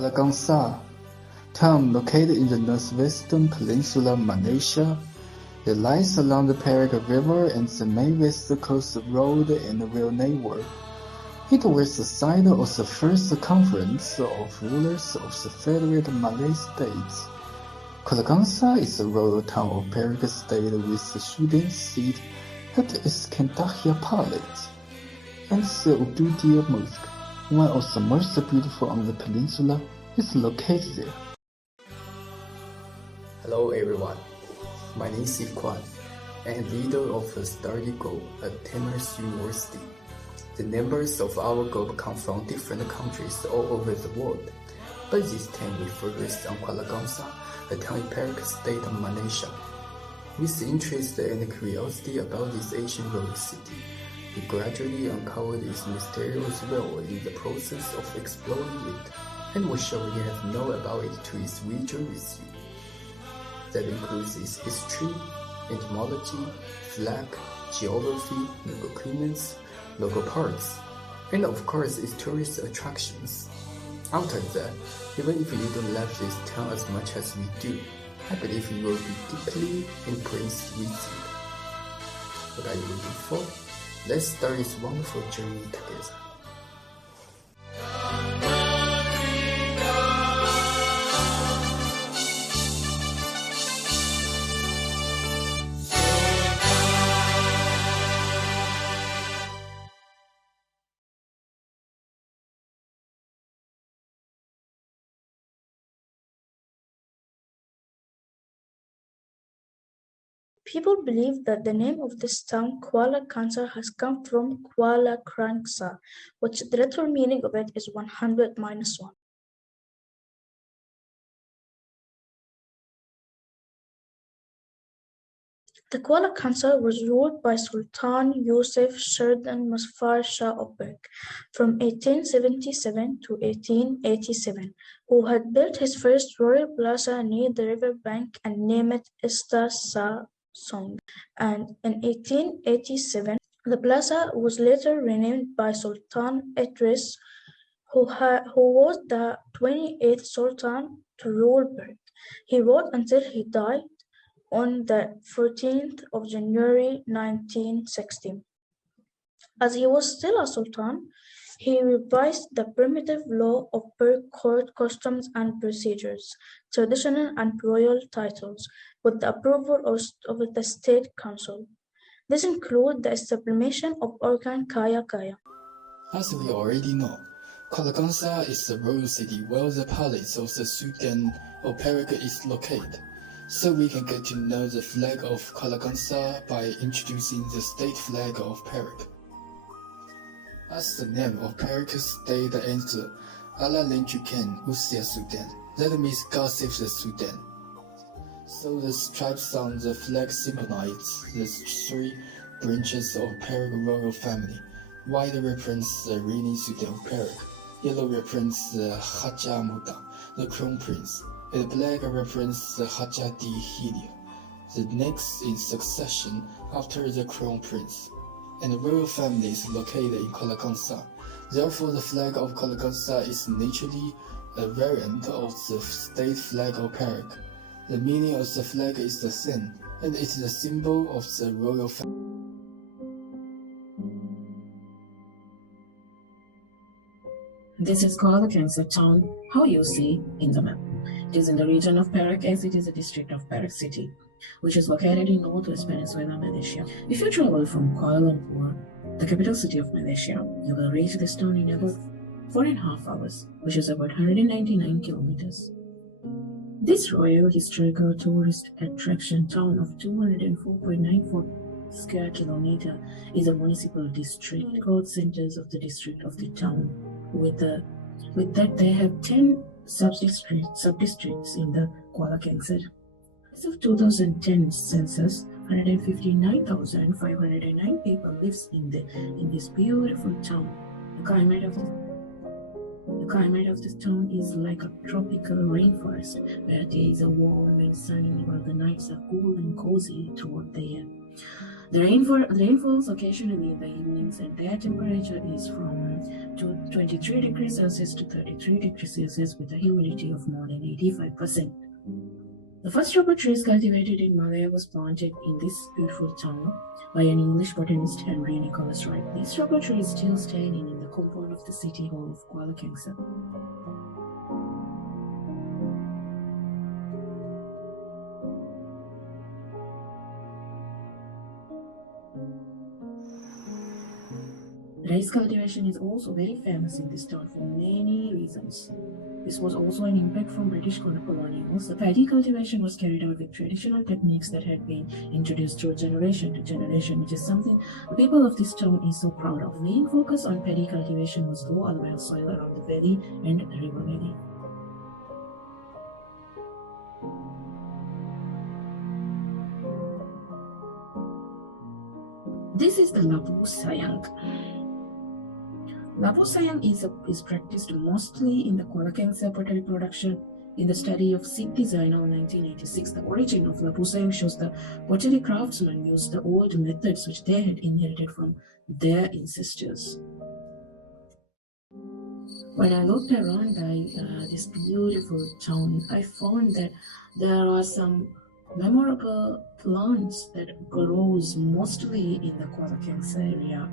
Kuala Kangsar, town located in the northwestern peninsula of Malaysia. It lies along the Perak River and the main west coast road and the rail network. It was the site of the first conference of rulers of the Federated Malay States. Kuala Kangsar is the royal town of Perak State with the Sudan seat at its Kandahar Palace and the Ududia Mosque, one of the most beautiful on the peninsula, is located there. Hello everyone, my name is He Kuan, and leader of the study group at Tennis University. The members of our group come from different countries all over the world, but this time we focused on Kuala Kangsar, a town in Perak State of Malaysia. With interest and curiosity about this ancient royal city, we gradually uncovered its mysterious role in the process of exploring it, and we shall have known about it to its region with you. That includes its history, etymology, flag, geography, local climates, local parks, and of course its tourist attractions. After that, even if you don't love this town as much as we do, I believe you will be deeply impressed with it. What are you waiting for? Let's start this wonderful journey together. People believe that the name of this town, Kuala Kangsar, has come from Kuala Kangsar, which the literal meaning of it is 100 minus 1. The Kuala Kangsar was ruled by Sultan Yusuf Shardan Musfar Shah of Perak from 1877 to 1887, who had built his first royal plaza near the river bank and named it Ista Sa Song. And in 1887, the plaza was later renamed by Sultan Idris, who was the 28th Sultan to rule Perak. He ruled until he died on the 14th of January 1960. As he was still a sultan, he revised the primitive law of Perak court customs and procedures, traditional and royal titles, with the approval of the State Council. This included the establishment of Organ Kaya Kaya. As we already know, Kuala Kangsar is the royal city where the palace of the Sultan of Perak is located. So we can get to know the flag of Kuala Kangsar by introducing the state flag of Perak. As the name of Perak state ends, Alaa Nageeb Usia Sudan, that means God save the Sudan. So the stripes on the flag symbolize the three branches of Perak royal family. White represents the reigning Sultan of Perak, yellow represents the Haja Muda, the crown prince, and black represents the Haja di Hilia, the next in succession after the crown prince. And the royal family is located in Kuala Kangsar. Therefore, the flag of Kuala Kangsar is naturally a variant of the state flag of Perak. The meaning of the flag is the same, and it is the symbol of the royal family. This is Kuala Kangsar town, how you see in the map. It is in the region of Perak as it is a district of Perak city, which is located in northwest Peninsular Malaysia. If you travel from Kuala Lumpur, the capital city of Malaysia, you will reach this town in about 4.5 hours, which is about 199 kilometers. This royal historical tourist attraction town of 204.94 square kilometer is a municipal district called centers of the district of the town. With that, they have 10 sub-districts in the Kuala Kangsar. As of 2010 census, 159,509 people lives in this beautiful town. The climate of this town is like a tropical rainforest, where days are warm and sunny, while the nights are cool and cozy throughout the year. The rain falls occasionally in the evenings, and their temperature is from to 23 degrees Celsius to 33 degrees Celsius with a humidity of more than 85%. The first rubber trees cultivated in Malaya was planted in this beautiful town by an English botanist, Henry Nicholas Wright. These rubber trees still standing in the compound of the city hall of Kuala Kangsar. Rice cultivation is also very famous in this town for many reasons. This was also an impact from British colonials. The paddy cultivation was carried out with traditional techniques that had been introduced through generation to generation, which is something the people of this town is so proud of. The main focus on paddy cultivation was low alluvial soil around the valley and the river valley. This is the Labu Sayang. Labu Sayang is practiced mostly in the Kuala Kangsar pottery production. In the study of Sikh design of 1986, the origin of Labu Sayang shows the pottery craftsmen used the old methods which they had inherited from their ancestors. When I looked around by this beautiful town, I found that there are some memorable plants that grows mostly in the Kuala Kangsar area.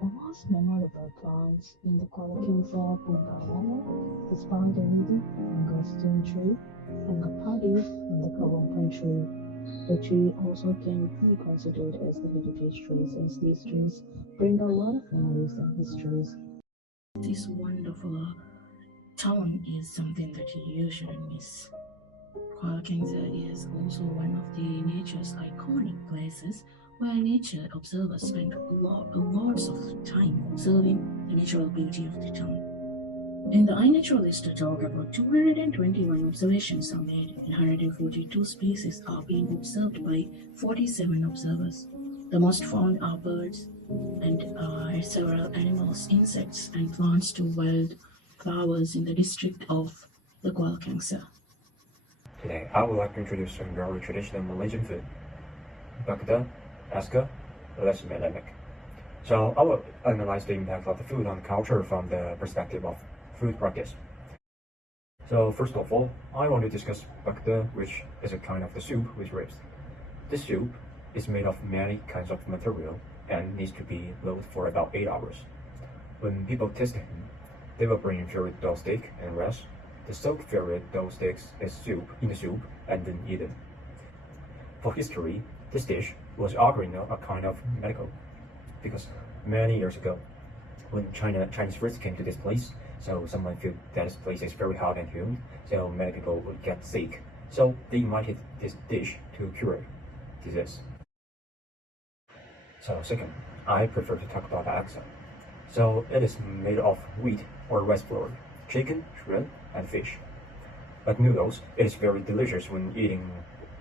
The most memorable plants in the Kuala Kangsar area is found in the mangosteen tree and the paddy in the kabongkan tree. The tree also can be considered as the heritage tree since these trees bring a lot of memories and histories. This wonderful town is something that you shouldn't miss. Kuala Kangsar is also one of the nature's iconic places where nature observers spend lots of time observing the natural beauty of the town. In the iNaturalist talk, about 221 observations are made and 142 species are being observed by 47 observers. The most found are birds and several animals, insects and plants to wild flowers in the district of the Kuala Kangsar. Today, I would like to introduce some very traditional Malaysian food. Bakda, Aska, Lemak. So I will analyze the impact of the food on culture from the perspective of food practice. So first of all, I want to discuss bakda, which is a kind of the soup with ribs. This soup is made of many kinds of material and needs to be boiled for about 8 hours. When people taste it, they will bring filled dough stick and rice. The soaked filled dough sticks is in the soup and then eaten. For history, this dish was arguably a kind of medical, because many years ago, when Chinese first came to this place, so someone felt that this place is very hot and humid, so many people would get sick. So they invented this dish to cure disease. So second, I prefer to talk about aksa. So it is made of wheat or rice flour, chicken, shrimp, and fish. Like noodles, it is very delicious when eating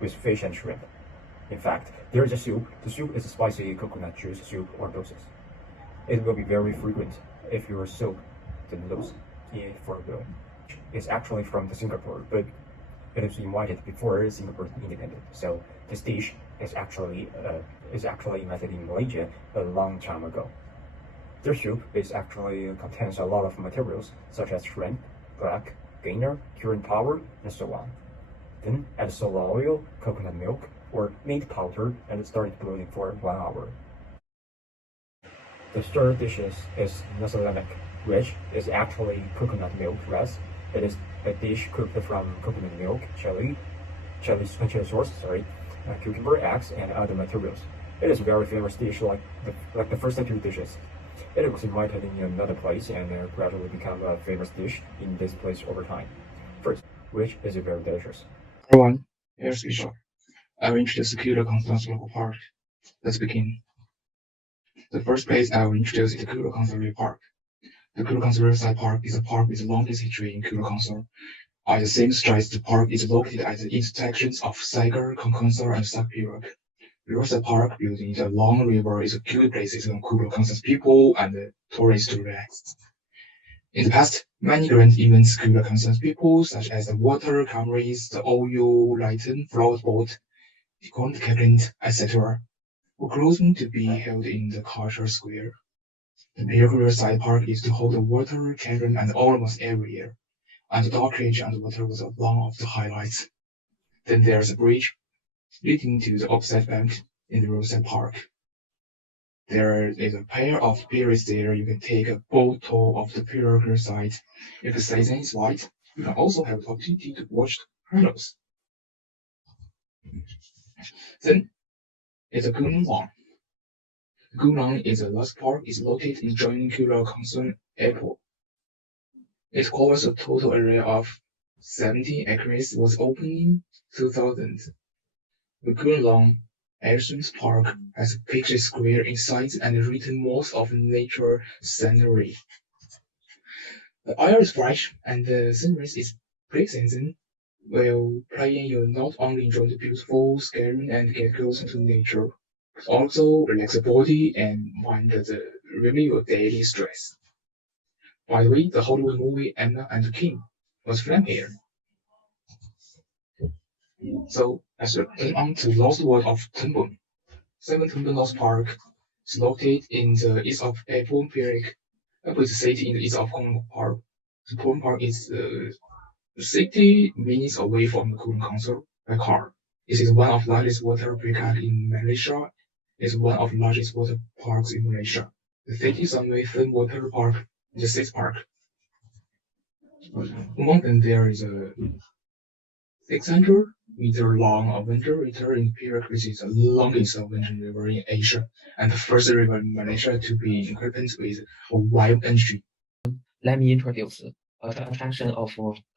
with fish and shrimp. In fact, there is a soup. The soup is a spicy coconut juice soup or doses. It will be very frequent if you are soaked the noodles for the. It's actually from Singapore, but it was invented before Singapore independent. So this dish is actually invented in Malaysia a long time ago. Their soup contains a lot of materials such as shrimp, black, gainer, curing powder, and so on. Then add soya oil, coconut milk, or meat powder and start boiling for 1 hour. The third dish is nasi lemak, which is actually coconut milk rice. It is a dish cooked from coconut milk, chili sauce, cucumber, eggs, and other materials. It is a very famous dish like the first 2 dishes. It was invented in another place and gradually became a famous dish in this place over time. First, which is very delicious. Everyone, here's Liuxiao. I will introduce the Kuala Kangsar local park. Let's begin. The first place I will introduce is the Kuala Kangsar Park. The Kuala Kangsar Riverside Park is a park with the longest history in Kuala Kangsar. At the same stretch, the park is located at the intersections of Saigar, Kangsar, and South Perak. Riverside Park, built in the long river, is a good place for Kuala Kangsar's people and the tourists to relax. In the past, many grand events Kuala Kangsar's people, such as the water cameras, the oil lighten, flower boat, the corn cabinet, etc., were chosen to be held in the cultural square. The Perak Riverside Park is to hold the water, children, and almost every year, and the dog cage underwater was one of the highlights. Then there's a bridge leading to the opposite bank in the Riverside Park. There is a pair of piers there. You can take a boat tour of the Perak Riverside. If the season is right, you can also have the opportunity to watch the hurdles. Then it's a Gunung. Gunung is a large park is located in adjoining Kuala Kangsar Airport. It covers a total area of 70 acres. Was opened in 2000. The Gunung Airstreams Park has a picture square inside and written most of nature scenery. The air is fresh and the scenery is pleasant. While playing, you not only enjoy the beautiful scenery and get closer to nature, but also relax the body and mind the relieve your daily stress. By the way, the Hollywood movie Anna and the King was filmed here. So let's turn on to Lost World of Tumbun. Seven Tumbun Lost Park is located in the east of Perak. Perak is a city in the east of Kuala Park. The Kuala Park is 60 minutes away from the Kuala Kangsar by car. It is one of the largest water parks in Malaysia. It is one of the largest water parks in Malaysia. The 30-some-way water park is the sixth park. Among them, there is a 600-meter long adventure river in Perak, which is the longest adventure river in Asia and the first river in Malaysia to be equipped with a wide entry. Let me introduce the attraction of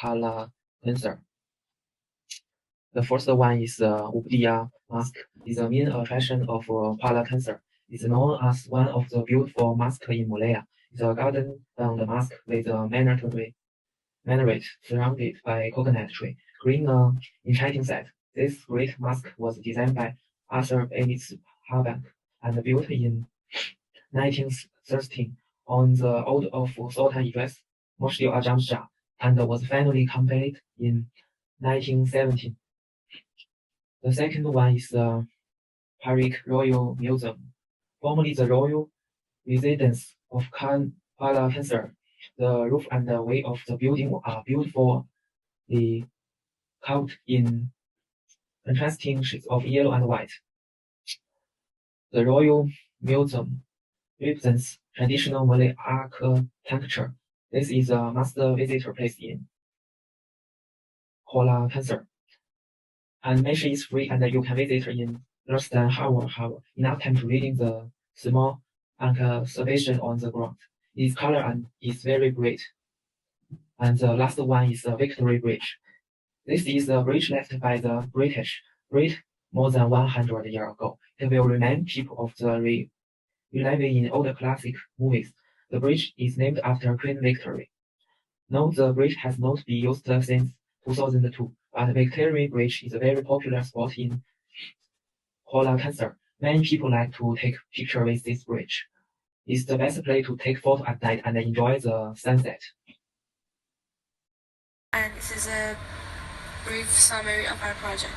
Kuala Kangsar. The first one is Ubudiyah Mosque. It's the main attraction of Kuala Kangsar. It's known as one of the beautiful mosques in Malaya. It's a garden on the mosque with a minaret surrounded by coconut tree, green enchanting sight. This great mosque was designed by Arthur Bates Harbank and built in 1913 on the order of Sultan Idris Module Pengajian Malaysia and was finally completed in 1917. The second one is the Perak Royal Museum, formerly the royal residence of Kuala Kangsar. The roof and the way of the building are beautifully carved in contrasting shades of yellow and white. The Royal Museum represents traditional Malay architecture. This is a master visitor place in Kuala Kangsar. And admission is free and you can visit in less than hour, enough time to reading the small excavation on the ground. Its color and is very great. And the last one is the Victory Bridge. This is the bridge left by the British more than 100 years ago. It will remind people of the reliving in older classic movies. The bridge is named after Queen Victory. Now the bridge has not been used since 2002, but Victory Bridge is a very popular spot in Kuala Kangsar. Many people like to take pictures with this bridge. It's the best place to take photos at night and enjoy the sunset. And this is a brief summary of our project.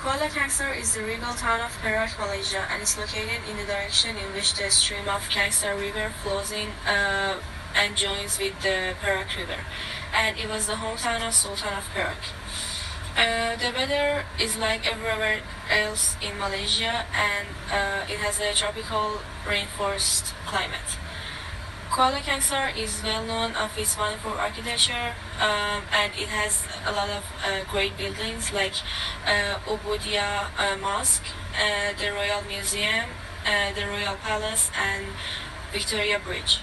Kuala Kangsar is the regal town of Perak, Malaysia, and is located in the direction in which the stream of Kangsar River flows in and joins with the Perak River. And it was the hometown of Sultan of Perak. The weather is like everywhere else in Malaysia, and it has a tropical rainforest climate. Kuala Kangsar is well known of its wonderful architecture, and it has a lot of great buildings like Ubudiyah Mosque, the Royal Museum, the Royal Palace, and Victoria Bridge.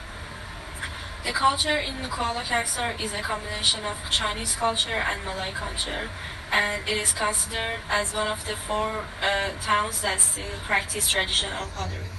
The culture in Kuala Kangsar is a combination of Chinese culture and Malay culture, and it is considered as one of the four towns that still practice traditional pottery.